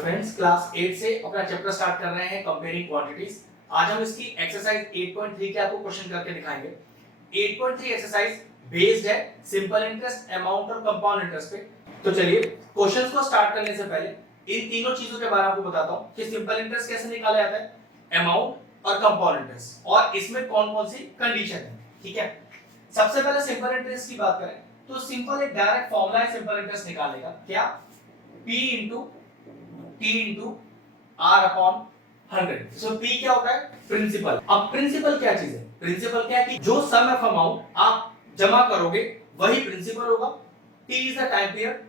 Hello friends, class 8 से अपना chapter start कर रहे हैं कंपेयरिंग क्वांटिटीज। आज हम इसकी एक्सरसाइज 8.3 के आपको क्वेश्चन करके दिखाएंगे। 8.3 एक्सरसाइज बेस्ड है सिंपल इंटरेस्ट, अमाउंट और कंपाउंड इंटरेस्ट पे। तो चलिए क्वेश्चंस को स्टार्ट करने से पहले इन तीनों चीजों के बारे में आपको बताता हूं कि सिंपल इंटरेस्ट कैसे निकाला जाता है, अमाउंट और कंपाउंड इंटरेस्ट, और इसमें कौन-कौन सी कंडीशन है। ठीक है, सबसे पहले सिंपल इंटरेस्ट की बात करें तो सिंपल एक डायरेक्ट फॉर्मूला है सिंपल इंटरेस्ट निकालने का। क्या? P into T into R upon 100। सो P क्या होता है? प्रिंसिपल। अब प्रिंसिपल क्या चीज है? प्रिंसिपल क्या है कि जो सम ऑफ अमाउंट आप जमा करोगे वही प्रिंसिपल होगा। T is the time period,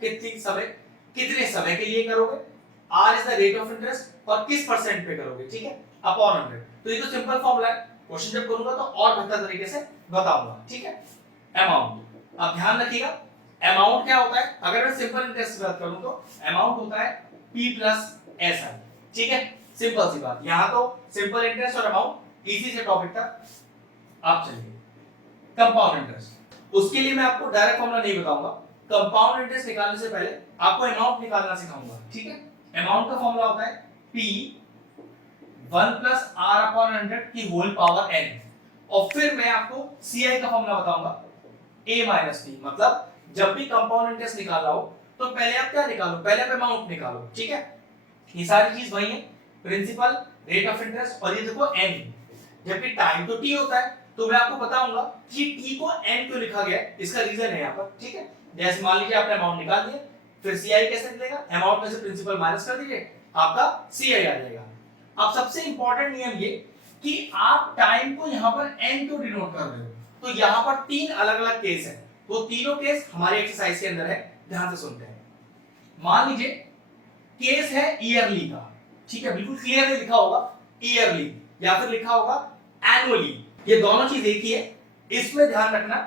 कितने समय के लिए करोगे। R is the rate of interest, और किस परसेंट पे करोगे। ठीक है, अपॉन 100। तो ये तो सिंपल फॉर्मूला है। क्वेश्चन जब करूंगा तो और बेहतर तरीके से बताऊंगा। ठीक है, अमाउंट अब ध्यान रखिएगा, अमाउंट क्या होता है। अगर मैं सिंपल इंटरेस्ट की बात करूं तो अमाउंट होता है P प्लस SI। ठीक है, सिंपल सी बात। यहां तो सिंपल इंटरेस्ट और अमाउंट इजी से टॉपिक था। अब चलिए कंपाउंड इंटरेस्ट, उसके लिए मैं आपको डायरेक्ट फॉर्मूला नहीं बताऊंगा। कंपाउंड इंटरेस्ट निकालने से पहले आपको अमाउंट निकालना सिखाऊंगा। ठीक है, अमाउंट का फॉर्मूला होता है P 1 प्लस R अपॉन 100 की होल पावर n, और फिर मैं आपको CI का फॉर्मूला बताऊंगा A माइनस T। मतलब जब भी कंपाउंड इंटरेस्ट निकालना हो तो पहले आप क्या निकालो, पहले आप अमाउंट निकालो। ठीक है, ये सारी चीज वही है, प्रिंसिपल, रेट ऑफ इंटरेस्ट, और ये देखो n। जबकि टाइम तो t होता है, तो मैं आपको बताऊंगा कि t को n क्यों लिखा गया है, इसका रीजन है यहाँ पर। ठीक है, जैसे मान लीजिए आपने अमाउंट निकाल दिया, फिर CI कैसे निकलेगा, अमाउंट में से प्रिंसिपल माइनस कर दीजिए, आपका CI आ जाएगा। अब सबसे इंपॉर्टेंट नियम ये कि आप टाइम को यहाँ पर n क्यों डिनोट कर रहे हो। तो यहाँ पर तीन अलग अलग केस है, वो तीनों केस हमारे एक्सरसाइज के अंदर है, ध्यान से सुनते हैं। मान लीजिए केस है ईयरली का। ठीक है, बिल्कुल क्लियरली लिखा होगा ईयरली, या फिर लिखा होगा एनुअली, ये दोनों चीज एक ही है। इसमें ध्यान रखना,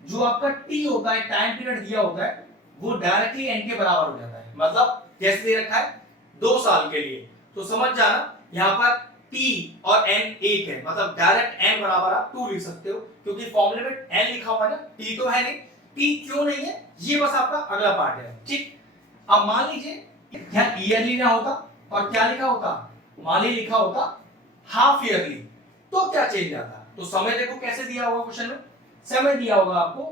जो आपका टी होता है, टाइम पीरियड दिया होता है, वो डायरेक्टली एन के बराबर हो जाता है। मतलब जैसे दे रखा है 2 साल के लिए, तो समझ जाना यहाँ पर टी और एन एक है, मतलब डायरेक्ट एन बराबर आप 2 लिख सकते हो, क्योंकि फॉर्मूले में एन लिखा हुआ है ना, टी तो है नहीं। टी क्यों नहीं है, ये बस आपका अगला पार्ट है। ठीक, अब मान लीजिए यहाँ ईयरली ना होता और क्या लिखा होता, मान ली लिखा होता हाफ ईयरली, तो क्या चेंज आता। तो समय देखो कैसे दिया होगा क्वेश्चन में, समय दिया होगा आपको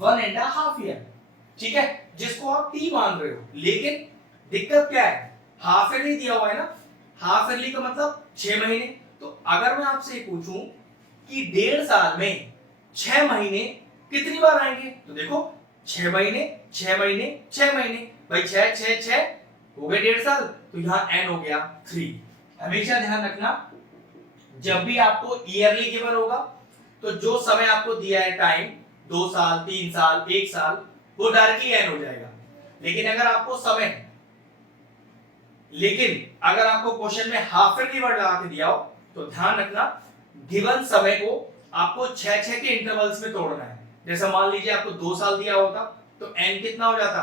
1.5 ईयर। ठीक है, जिसको आप टी मान रहे हो, लेकिन दिक्कत क्या है, हाफ ईयरली दिया हुआ है ना, हाफ ईयरली का मतलब 6 महीने। तो अगर मैं आपसे पूछूं कि 1.5 साल में 6 महीने कितनी बार आएंगे, तो देखो 6 महीने 6 महीने 6 महीने, भाई 6 6 6 हो गए 1.5 साल, तो यहाँ n हो गया 3। हमेशा ध्यान रखना, जब भी आपको ईयरली गिवन होगा तो जो समय आपको दिया है टाइम, 2 साल 3 साल 1 साल, वो डायरेक्टली n हो जाएगा। लेकिन अगर आपको क्वेश्चन में हाफ ईयरली वर्ड लगा के दिया हो, तो ध्यान रखना गिवन समय को आपको 6 के इंटरवल्स में तोड़ना है। जैसे मान लीजिए आपको 2 साल दिया होता तो n कितना हो जाता,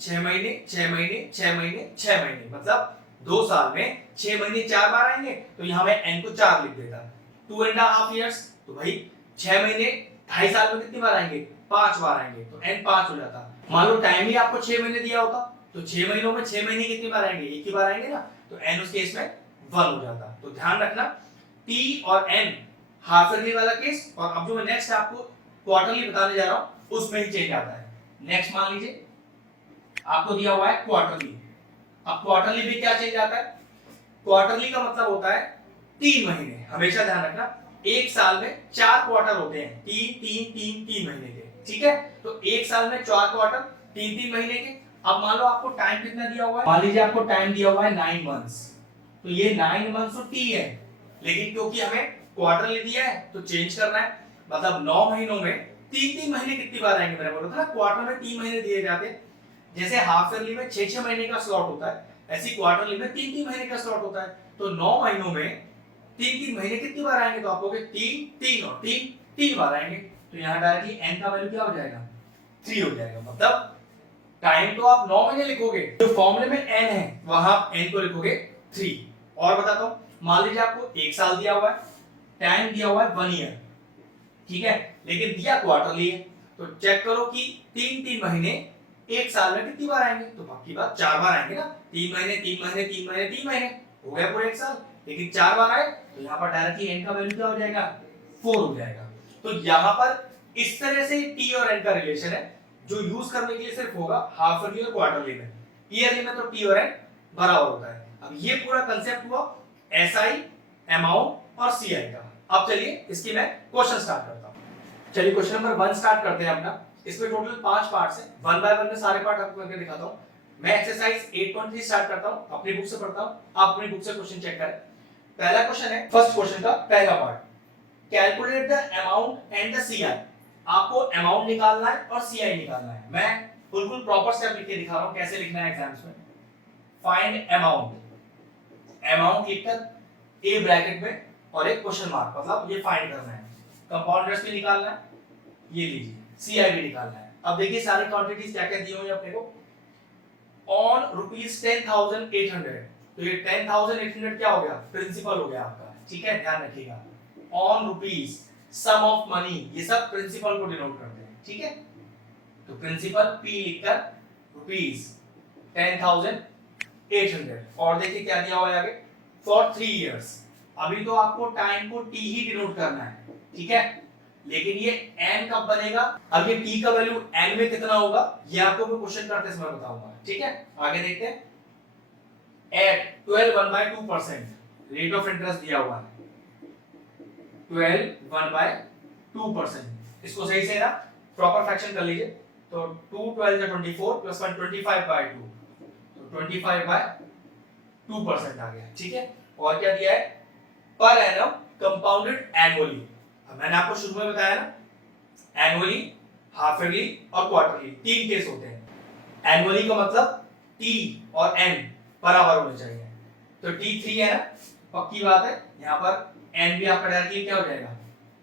6 महीने 6 महीने 6 महीने 6 महीने, मतलब 2 साल में 6 महीने 4 बार आएंगे, तो यहाँ मैं n को 4 लिख देता। 2.5 इयर्स, तो भाई 6 महीने 2.5 साल में कितनी बार आएंगे, 5 बार आएंगे, तो n 5 हो जाता। मान लो टाइम ही आपको 6 महीने दिया होता, तो 6 महीनों में 6 महीने कितनी बार आएंगे, एक ही बार आएंगे ना, तो n उस केस में 1 हो जाता। तो ध्यान रखना t और n हाफ ईयरली वाला केस, और अब जो मैं नेक्स्ट आपको क्वार्टरली बताने जा रहा हूं उसमें ही चेंज आता है। नेक्स्ट मान लीजिए आपको दिया हुआ है क्वार्टरली। अब क्वार्टरली भी क्या चेंज आता है, क्वार्टरली का मतलब होता है 3 महीने। हमेशा ध्यान रखना, एक साल में 4 क्वार्टर होते हैं, 3 महीने के। ठीक है, तो एक साल में 4 क्वार्टर 3 महीने के। अब मान लो आपको टाइम कितना दिया हुआ है, मान लीजिए आपको टाइम दिया हुआ है 9 मंथ्स, तो ये 9 मंथ्स तो टी है, लेकिन क्योंकि हमें क्वार्टरली दिया है तो चेंज करना है। मतलब 9 महीनों में 3 महीने कितनी बार आएंगे, मैंने बोला था ना क्वार्टर में 3 महीने दिए जाते हैं। जैसे हाफ ईयरली में 6 महीने का स्लॉट होता है, ऐसी क्वार्टरली में 3 महीने का स्लॉट होता है। तो 9 महीनों में 3 महीने कितनी बार आएंगे, तो आप कहोगे 3 और 3 बार आएंगे, तो यहाँ डायरेक्टली n का वैल्यू क्या हो जाएगा, 3 हो जाएगा। मतलब टाइम तो आप 9 महीने लिखोगे, जो फॉर्मूले में n है वहां आप n को लिखोगे 3। और बताता हूं, मान लीजिए आपको 1 साल दिया हुआ है, टाइम दिया हुआ है 1 ईयर, ठीक है, लेकिन दिया क्वार्टरली है, तो चेक करो कि 3 महीने एक साल में कितनी बार आएंगे? तो पक्की बात 4 बार आएंगे ना, 3 महीने 3 महीने 3 महीने 3 महीने, हो गया पूरे एक साल। लेकिन 4 बार आए तो यहाँ पर डायरेक्टली n का वैल्यू क्या हो जाएगा? 4 हो जाएगा। तो यहाँ पर इस तरह से t और n का रिलेशन है जो यूज करने के लिए सिर्फ होगा हाफ ईयरली और क्वार्टरली में। ईयरली में तो t और n बराबर होता है। अब ये पूरा कंसेप्ट हुआ SI, अमाउंट और CI का। अब चलिए इसकी मैं क्वेश्चन स्टार्ट करता हूँ। चलिए क्वेश्चन नंबर 1 स्टार्ट करते हैं अपना। इसमें टोटल 5 पार्ट्स हैं, वन बाय वन में सारे पार्ट आपको करके दिखाता हूँ। मैं एक्सरसाइज 8.3 स्टार्ट करता हूँ, अपनी बुक से पढ़ता हूँ, आप अपनी बुक से क्वेश्चन चेक करें। पहला क्वेश्चन है, फर्स्ट क्वेश्चन का पहला part, calculate the amount and the CI। आपको अमाउंट निकालना है और CI निकालना है। मैं बिल्कुल प्रॉपर स्टेप लिख के दिखा रहा हूँ कैसे लिखना है एग्जाम्स में। फाइंड अमाउंट, अमाउंट लिखकर ए ब्रैकेट में और एक क्वेश्चन मार्क, मतलब ये फाइंड करना है। कंपाउंड इंटरेस्ट भी निकालना है, ये लीजिए, CI भी निकालना है। अब देखिए सारी क्वांटिटीज क्या क्या दी हुई है अपने को। ऑन ₹10,800, तो ये 10,800 क्या हो गया? प्रिंसिपल हो गया आपका, ठीक है, ध्यान रखिएगा। On rupees, sum of money, ये सब प्रिंसिपल को डिनोट करते हैं, ठीक है। तो प्रिंसिपल P लिखकर रुपीज 10,800, और देखिए क्या दिया हुआ है आगे, फॉर 3 इयर्स। अभी तो आपको टाइम को T ही डिनोट करना है, ठीक है, लेकिन ये n कब बनेगा? अब ये t का वैल्यू n में कितना होगा ये आपको मैं क्वेश्चन करते समय बताऊंगा, ठीक है। आगे देखते हैं। एट 12 1/2% रेट ऑफ इंटरेस्ट दिया हुआ है, 12 1/2%। इसको सही से ना प्रॉपर फ्रैक्शन कर लीजिए। तो 2 12 जा 24 प्लस 1 25/2, तो 25/2% आ गया, ठीक है। और क्या दिया है? Per annum compounded annually. मैंने आपको शुरू में बताया ना, एनुअली, हाफ ईयरली और क्वार्टरली, 3 केस होते हैं। एनुअली का मतलब T और N बराबर होने चाहिए। तो T 3 है ना, पक्की बात है, यहाँ पर N भी आपका डायरेक्टली क्या हो जाएगा?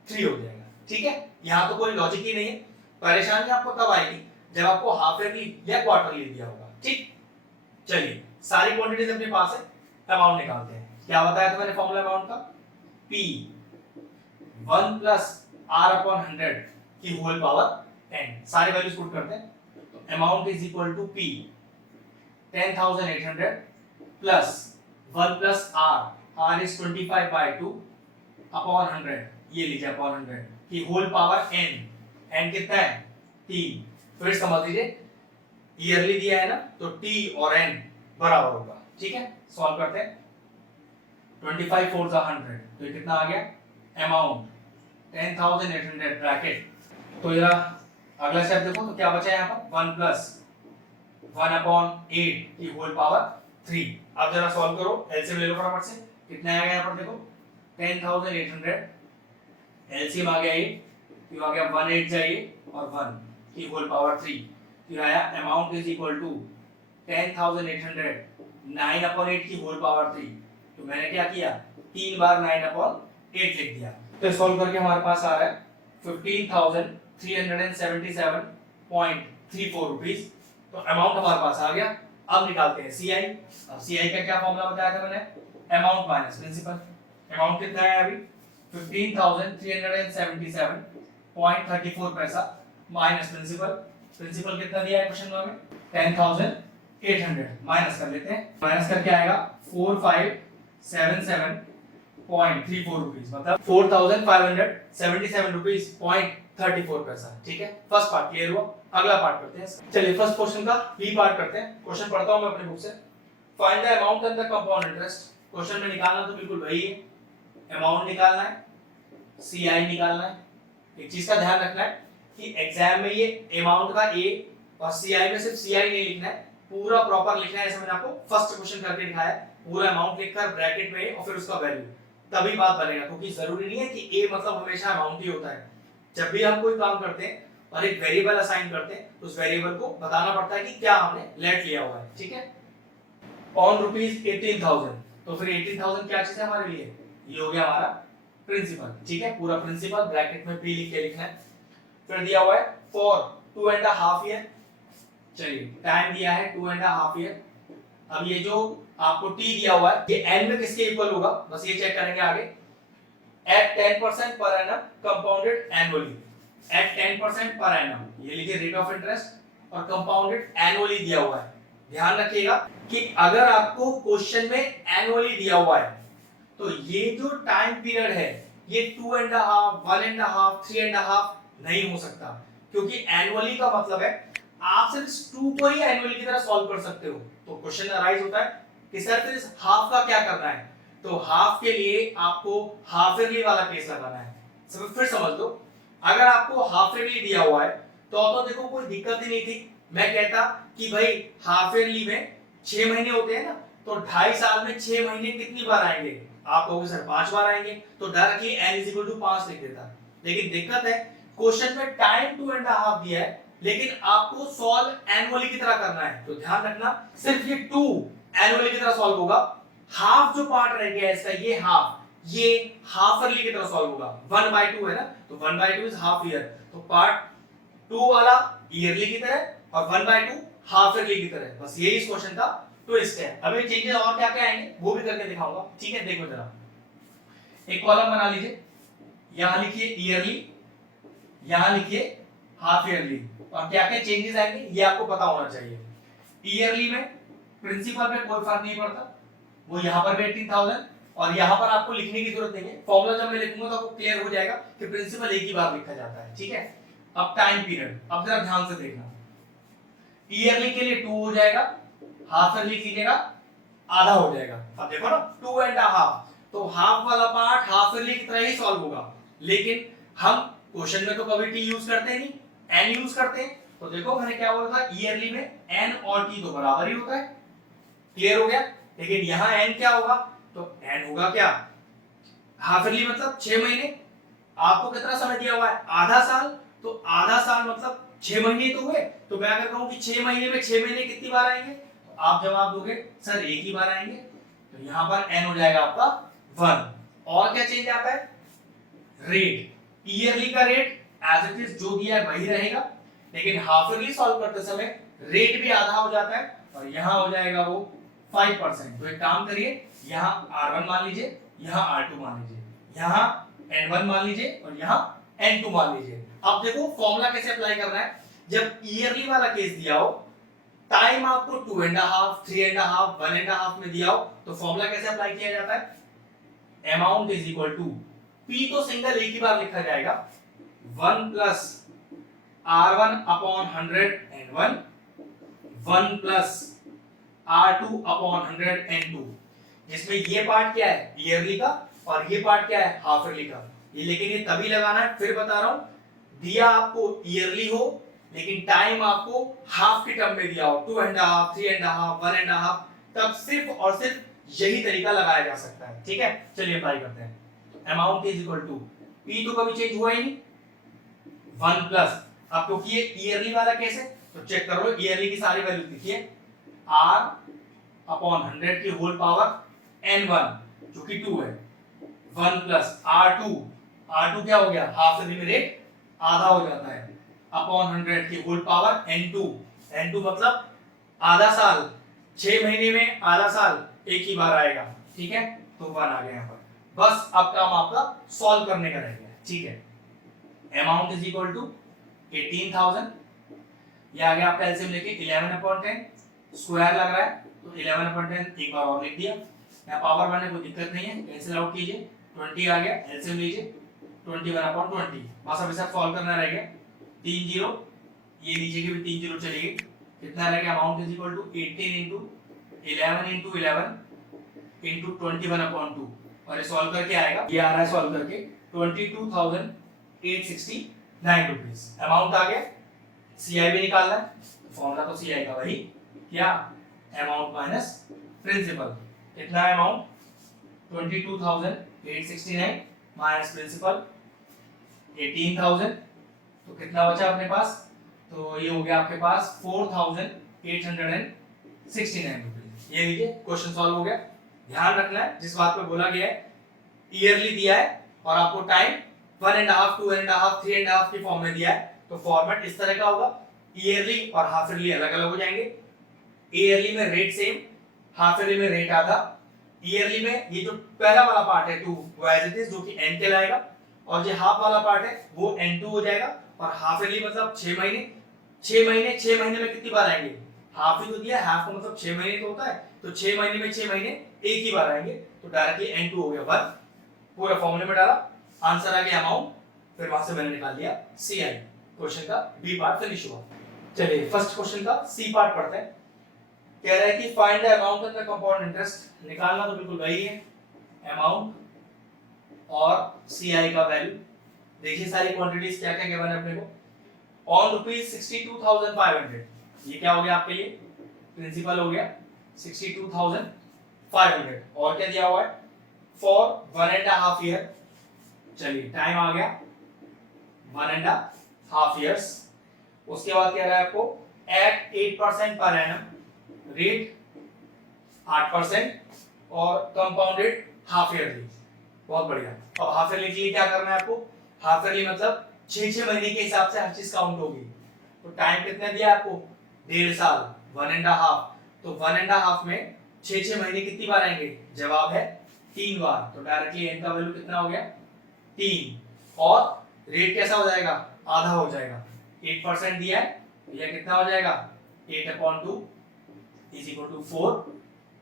3 हो जाएगा, ठीक है। यहाँ तो कोई लॉजिक ही नहीं है। परेशानी आपको तब आएगी जब आपको हाफ ईयरली या क्वार्टरली दिया होगा, ठीक। चलिए सारी क्वांटिटीज अपने पास है, अमाउंट निकालते हैं। क्या बताया था मैंने फॉर्मूला अमाउंट का? P 1 प्लस R/100 की होल पावर 10, सारे वैल्यूज पुट करते हैं। तो amount is equal to P 10,800 plus 1 plus R is 25/2 upon 100, ये लीजिए अपॉन 100 की होल पावर n कितना है? 3। फिर समझ लीजिए ईयरली दिया है ना, तो T और n बराबर होगा, ठीक है। सॉल्व करते हैं। 25 4 100, तो ये कितना आ गया? Amount 10,800 bracket. तो जरा अगला स्टेप देखो, तो क्या बचा है यहाँ पर? 1 प्लस 1/8 की होल पावर 3। अब जरा सॉल्व करो, एलसीएम ले लो फटाफट से। कितना आएगा यहाँ पर देखो? 10,800, एलसीएम आ गया ये, तो आ गया 18 चाहिए और 1 की होल पावर 3। फिर आया अमाउंट इज इक्वल टू 10,800 9/8 की होल पावर 3। तो मैंने क्या किया? 3 बार 9/8 लिख दिया। तो सॉल्व करके हमारे पास आ रहा है 15,377.34 रुपीस। तो अमाउंट हमारे पास आ गया। अब निकालते हैं CI। अब CI का क्या फॉर्मूला बताया था मैंने? Amount minus principal. अमाउंट कितना है अभी? 15,377.34 पैसा माइनस प्रिंसिपल। प्रिंसिपल कितना दिया है क्वेश्चन में? 10,800 माइनस कर लेते हैं। माइनस करके आएगा 4577.34 रुपीस, मतलब 4,577 रुपीस 34 पैसा, ठीक है। फर्स्ट पार्ट क्लियर हुआ। अगला पार्ट करते हैं। चलिए फर्स्ट क्वेश्चन का बी पार्ट करते हैं। क्वेश्चन पढ़ता हूं मैं अपनी बुक से। Find the amount and the compound interest. Question में निकालना तो बिल्कुल वही है, अमाउंट निकालना है, CI निकालना है। एक चीज का ध्यान रखना है कि एग्जाम में ये अमाउंट का A और CI में सिर्फ CI नहीं लिखना है, पूरा प्रॉपर लिखना है। जैसे मैंने आपको फर्स्ट क्वेश्चन करके दिखाया है, पूरा अमाउंट लिखकर ब्रैकेट में और फिर उसका वैल्यू, तभी बात बनेगा। क्योंकि जरूरी नहीं है कि A मतलब हमेशा अमाउंट ही होता है। जब भी हम कोई काम करते हैं और एक वेरिएबल असाइन करते हैं तो उस वेरिएबल को बताना पड़ता है कि क्या हमने लेट लिया हुआ है, ठीक है। ऑन रुपीज 18,000, तो फिर 18,000 क्या चीज है हमारे लिए? ये हो गया हमारा प्रिंसिपल, ठीक है। पूरा प्रिंसिपल ब्रैकेट में P लिख के लिखना है। फिर दिया हुआ है फॉर 2.5 ईयर। चलिए टाइम दिया है 2.5 ईयर। अब ये जो आपको T दिया हुआ है ये n में किसके इक्वल होगा, बस ये चेक करेंगे आगे। Eight 10% per annum compounded annually, eight 10% per annum, ये लिखिए रेट ऑफ इंटरेस्ट और कंपाउंडेड एनुअली दिया हुआ है। ध्यान रखिएगा कि अगर आपको क्वेश्चन में एनुअली दिया हुआ है तो ये जो टाइम पीरियड है ये 2.5, 1.5, 3.5 नहीं हो सकता, क्योंकि एनुअली का मतलब है आप सिर्फ इस 2 को ही एनुअली की तरह सॉल्व कर सकते हो। तो क्वेश्चन अराइज होता है कि सर फिर इस हाफ का क्या करना है, तो हाफ के लिए आपको हाफ ईयरली वाला केस लगाना है। सब फिर समझ लो, अगर आपको हाफ ईयरली दिया हुआ है तो देखो कोई दिक्कत ही नहीं थी, मैं कहता कि भाई हाफ ईयरली में 6 महीने होते हैं ना, तो 2.5 साल में 6 महीने कितनी बार आएंगे, आप कहोगे सर 5 बार आएंगे, तो डायरेक्टली n 5 लिख देता। लेकिन दिक्कत है क्वेश्चन में टाइम 2.5 दिया है लेकिन आपको सॉल्व एनुअली की तरह करना है, तो ध्यान रखना सिर्फ ये 2 एनुअली की तरह सॉल्व होगा। हाफ जो पार्ट रह गया इसका ये हाफ ईयरली की तरह सॉल्व होगा। 1/2 है ना, तो 1/2 इज हाफ ईयर, तो पार्ट 2 वाला ईयरली की तरह और 1/2 हाफ ईयरली की तरह। बस यही इस क्वेश्चन का ट्विस्ट है। अभी चेंजेस और क्या क्या आएंगे वो भी करके दिखाऊंगा, ठीक है। देखो जरा, एक कॉलम बना लीजिए, यहां लिखिए ईयरली, यहां लिखिए हाफ ईयरली, और क्या क्या चेंजेस आएंगे ये आपको पता होना चाहिए। ईयरली में प्रिंसिपल में कोई फर्क नहीं पड़ता, वो यहां पर भी 18,000 और यहां पर आपको लिखने की जरूरत नहीं है, फॉर्मूला जब मैं लिखूंगा तो आपको क्लियर हो जाएगा कि प्रिंसिपल एक ही बार लिखा जाता है, ठीक है। अब टाइम पीरियड, अब जरा ध्यान से देखना, ईयरली के लिए 2 हो जाएगा, हाफ ईयरली कीजिएगा आधा हो जाएगा। अब देखो ना 2.5, तो हाफ वाला पार्ट हाफ ईयरली की तरह ही सॉल्व होगा, लेकिन हम क्वेश्चन में तो कभी टी यूज करते नहीं, एन यूज करते हैं। तो देखो मैंने क्या बोला था, ईयरली में एन और टी तो बराबर ही होता है, क्लियर हो गया। लेकिन यहाँ एन क्या होगा, तो एन होगा क्या, हाफ ईयरली मतलब 6 महीने, आपको कितना समय दिया हुआ है, आधा साल, तो आधा साल मतलब 6 महीने तो हुए। तो मैं अगर कहूं कि 6 महीने में 6 महीने कितनी बार आएंगे, तो आप जवाब दोगे सर एक ही बार आएंगे, तो यहां पर एन हो जाएगा आपका 1। और क्या चेंज आता है, रेट, ईयरली का रेट एज इट इज जो दिया है वही रहेगा, लेकिन हाफ ईयरली सॉल्व करते समय रेट भी आधा हो जाता है और यहां हो जाएगा वो 5%। तो एक काम करिए, यहां R1 मान लीजिए, यहां R2 मान लीजिए, यहां N1 मान लीजिए और यहां N2 मान लीजिए। अब देखो फॉर्मूला कैसे अप्लाई करना है, जब ईयरली वाला केस दिया हो, टाइम आपको 2.5, 3.5, 1.5 में दिया हो, तो फॉर्मूला कैसे अप्लाई किया जाता है, amount is equal to, P तो सिंगल एक ही बार लिखा जाएगा, 1 plus R1 upon 100 N1, 1 plus R2 upon 100 N2, जिसमें ये पार्ट क्या है ईयरली का और ये पार्ट क्या है हाफ ईयरली का। ये लेकिन ये तभी लगाना है, फिर बता रहा हूं, दिया आपको ईयरली हो लेकिन टाइम आपको हाफ की टर्म में दिया हो, 2.5, 3.5, 1.5, तब सिर्फ और सिर्फ यही तरीका लगाया जा सकता है, ठीक है। चलिए अप्लाई करते हैं। Amount is equal to, P तो कभी चेंज हुआ ही नहीं, 1 प्लस, अब क्योंकि ये ईयरली वाला केस है तो चेक कर लो, ईयरली की सारी वैल्यू लिखिए, R अपॉन 100 की होल पावर N1 जो कि 2 है, 1 प्लस R2, R2 क्या हो गया, हाफ ईयरली में रेट आधा हो जाता है, अपॉन 100 की होल पावर N2, N2 मतलब आधा साल, 6 महीने में आधा साल एक ही बार आएगा, ठीक है। तो 1 आ गया यहाँ पर, बस अब काम आपका सॉल्व करने का रह गया, ठीक है। अमाउंट इज इक्वल टू 18,000, ये आ गया आपका एलसीएम लेके 11/10, स्क्वायर लग रहा है तो 11/10 एक बार और लिख दिया, यहाँ पावर बनने कोई दिक्कत नहीं है, कैंसिल आउट कीजिए, 20 आ गया, एलसीएम लीजिए 21/20, बस अभी सब सॉल्व करना रह गया, 3 जीरो, ये नीचे की भी 3 जीरो चलेगी, कितना रहेगा, amount is equal to 18 into 11 into 11 into 21/2, और ये सॉल्व करके आएगा, ये आ रहा है सॉल्व करके 22,869 रुपीस। अमाउंट आ गया, सीआई भी निकालना है, फॉर्मूला तो सीआई का वही, क्या अमाउंट माइनस प्रिंसिपल, कितना है अमाउंट 22,869 माइनस प्रिंसिपल 18,000, तो कितना बचा अपने पास, तो ये हो गया आपके पास 4,869 रुपीस। ये लीजिए क्वेश्चन सॉल्व हो गया। ध्यान रखना है जिस बात पे बोला गया है, ईयरली दिया है और आपको टाइम 1.5, 2.5, 3.5 के फॉर्म में दिया है, तो फॉर्मेट इस तरह का होगा, ईयरली और हाफ ईयरली अलग अलग हो जाएंगे, ईयरली में रेट सेम, हाफ ईयरली में रेट आधा, ईयरली में ये जो पहला वाला पार्ट है 2 वो एज इट इज जो कि n कहलाएगा, और जो हाफ वाला पार्ट है वो n2 हो जाएगा, और हाफ ईयरली मतलब 6 महीने, 6 महीने में कितनी बार आएंगे, हाफ ही तो दिया है, हाफ का मतलब 6 महीने तो होता है, तो 6 महीने में 6 महीने एक ही बार आएंगे, तो डायरेक्टली n2 हो गया 1, पूरा फॉर्मूले में डाला, आंसर आ गया अमाउंट, फिर वहां से मैंने निकाल लिया CI। क्वेश्चन का बी पार्ट फिनिश हुआ। चलिए फर्स्ट क्वेश्चन का सी पार्ट पढ़ते हैं। कह रहा है कि find the amount of the compound interest, निकालना तो बिल्कुल वही है, अमाउंट और CI का वैल्यू। देखिए सारी क्वांटिटीज क्या क्या गिवन है अपने को। ऑन ₹62,500, ये क्या हो गया आपके लिए, प्रिंसिपल हो गया 62,500, और क्या दिया हुआ है, फॉर 1.5 ईयर। चलिए टाइम आ गया 1.5 ईयर्स। उसके बाद कह रहा है आपको एट 8% पर एनम, रेट 8% और कंपाउंडेड हाफ ईयरली। बहुत बढ़िया। अब हाफ ईयरली के लिए क्या करना है आपको, हाफ ईयरली मतलब 6 महीने के हिसाब से हर चीज काउंट होगी। तो टाइम कितना दिया आपको, 1.5 साल, 1.5, तो 1.5 में 6 महीने कितनी बार आएंगे, जवाब है 3 बार। तो डायरेक्टली n का वैल्यू कितना हो गया, 3, और रेट कैसा हो जाएगा, आधा हो जाएगा, 8% दिया है, यह कितना हो जाएगा 8/2 इज इक्वल टू 4,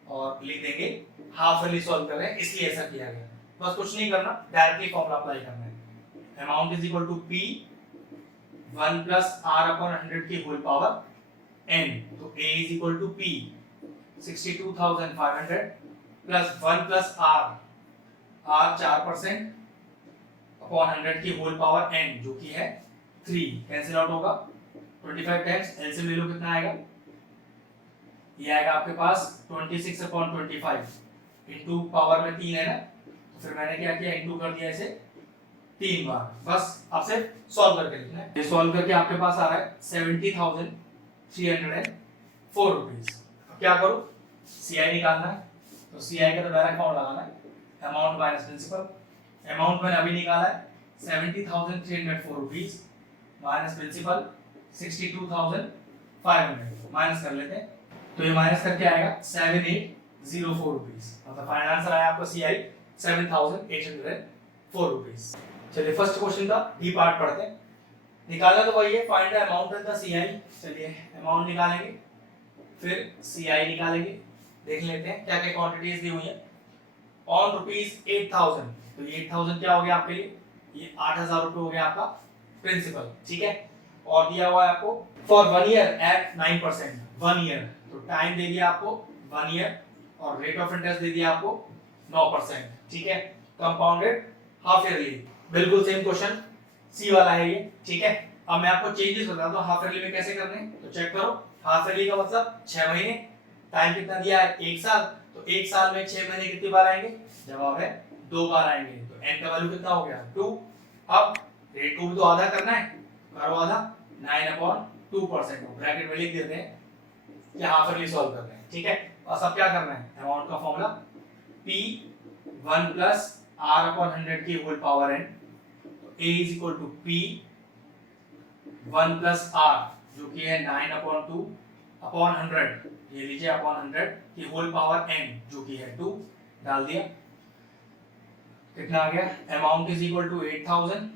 और लिख देंगे हाफ ईयरली सॉल्व कर रहे हैं इसलिए ऐसा किया गया। बस कुछ नहीं करना, डायरेक्टली फॉर्मूला अप्लाई करना है। Amount is equal to P 1 plus R/100 की होल पावर n, तो A is equal to P 62,500 plus 1 plus R 4% upon 100 की होल पावर n, जो कि है 3, कैंसिल आउट होगा, 25 टाइम्स एलसीएम ले लो, कितना आएगा, ये आएगा आपके पास 26/25 इनटू पावर में 3 है ना, तो फिर मैंने क्या किया, इनटू कर दिया इसे 3 बार। बस आपसे सॉल्व करके लिखना है। ये सॉल्व करके आपके पास आ रहा है 70,304 रुपीस। अब क्या करूं, CI निकालना है, तो CI का तो डायरेक्ट फॉर्मूला लगाना है, अमाउंट माइनस प्रिंसिपल। अमाउंट मैंने अभी निकाला है 70,304 रुपीस माइनस प्रिंसिपल 62,500, माइनस कर लेते हैं, तो ये माइनस करके आएगा 7804 रुपीस। मतलब फाइनल आंसर आया आपका CI 7,804 रुपीस। चलिए फर्स्ट क्वेश्चन का डी पार्ट पढ़ते हैं। निकालना तो वही है, find the amount of the CI। चलिए अमाउंट निकालेंगे, फिर CI निकालेंगे। देख लेते हैं क्या क्या क्वांटिटीज दी हुई है। ऑन ₹8,000, तो ये 8,000 क्या हो गया आपके लिए, ये 8,000 रुपए हो गया आपका प्रिंसिपल, ठीक है। और दिया हुआ है आपको फॉर 1 ईयर एट 9%, 1 ईयर, तो टाइम दे दिया आपको 1 ईयर, और रेट ऑफ इंटरेस्ट दे दिया आपको 9%, ठीक है। कंपाउंडेड हाफ ईयरली, बिल्कुल सेम क्वेश्चन सी वाला है ये, ठीक है। अब मैं आपको चेंजेस बताता हूं हाफ ईयरली में कैसे करने हैं, तो चेक करो। हाफ ईयरली का मतलब 6 महीने, टाइम कितना दिया है 1 साल, तो 1 साल में 6 महीने कितनी बार आएंगे, जवाब है 2 बार आएंगे, तो n का वैल्यू कितना हो गया 2। अब रेट को भी तो आधा करना है, करो आधा, 9/2%, ब्रैकेट में लिख देते हैं कि हाफ ईयरली सॉल्व कर रहे हैं, ठीक है। और सब क्या करना है, अमाउंट का फॉर्मूला P 1 प्लस R/100 की होल पावर n, तो A is equal to P 1 plus R, जो कि है 9/2 अपॉन 100, ये लीजिए अपॉन 100 की होल पावर n, जो कि है 2, डाल दिया, कितना आ गया, अमाउंट इज इक्वल टू 8,000।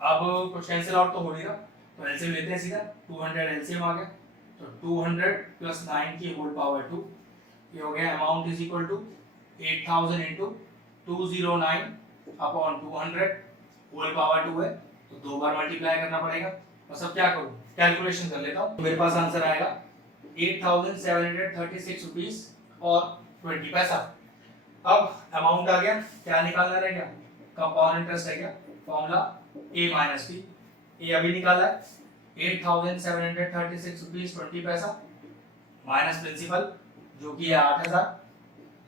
अब कुछ कैंसिल आउट तो हो नहीं रहा, तो एलसीएम लेते हैं सीधा, 200 एलसीएम आ गया, तो 200 प्लस 9 की होल पावर 2, ये हो गया amount is equal to 8,000 into 209 upon 200, whole power 2 है, तो 2 बार मल्टीप्लाई करना पड़ेगा। और सब क्या करूं, कैलकुलेशन कर लेता हूं, तो मेरे पास आंसर आएगा 8,736 रुपीस और 20 पैसा। अब अमाउंट आ गया, क्या निकालना रह गया, कंपाउंड इंटरेस्ट रह गया, फॉर्मूला A माइनस B। ये अभी निकाला है 8,736 रुपीस 20 पैसा माइनस प्रिंसिपल, जो कि है 8,000।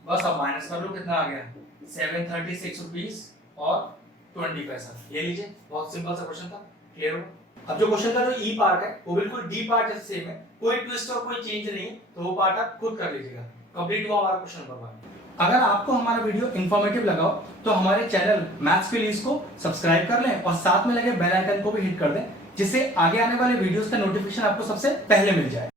बस अब माइनस कर लो, कितना आ गया 736 रुपीस और 20 पैसा। ये लीजिए, बहुत सिंपल सा क्वेश्चन था, क्लियर हो। अब जो क्वेश्चन का जो ई पार्ट है वो बिल्कुल डी पार्ट जैसे सेम है, कोई ट्विस्ट और कोई चेंज नहीं है, तो वो पार्ट आप खुद कर लीजिएगा। कंप्लीट हुआ हमारा क्वेश्चन नंबर 1। अगर आपको हमारा वीडियो इंफॉर्मेटिव लगा हो तो हमारे चैनल मैथ्स प्लीज को सब्सक्राइब कर लें और साथ में लगे बेल आइकन को भी हिट कर दें, जिससे आगे आने वाले वीडियोस का नोटिफिकेशन आपको सबसे पहले मिल जाए।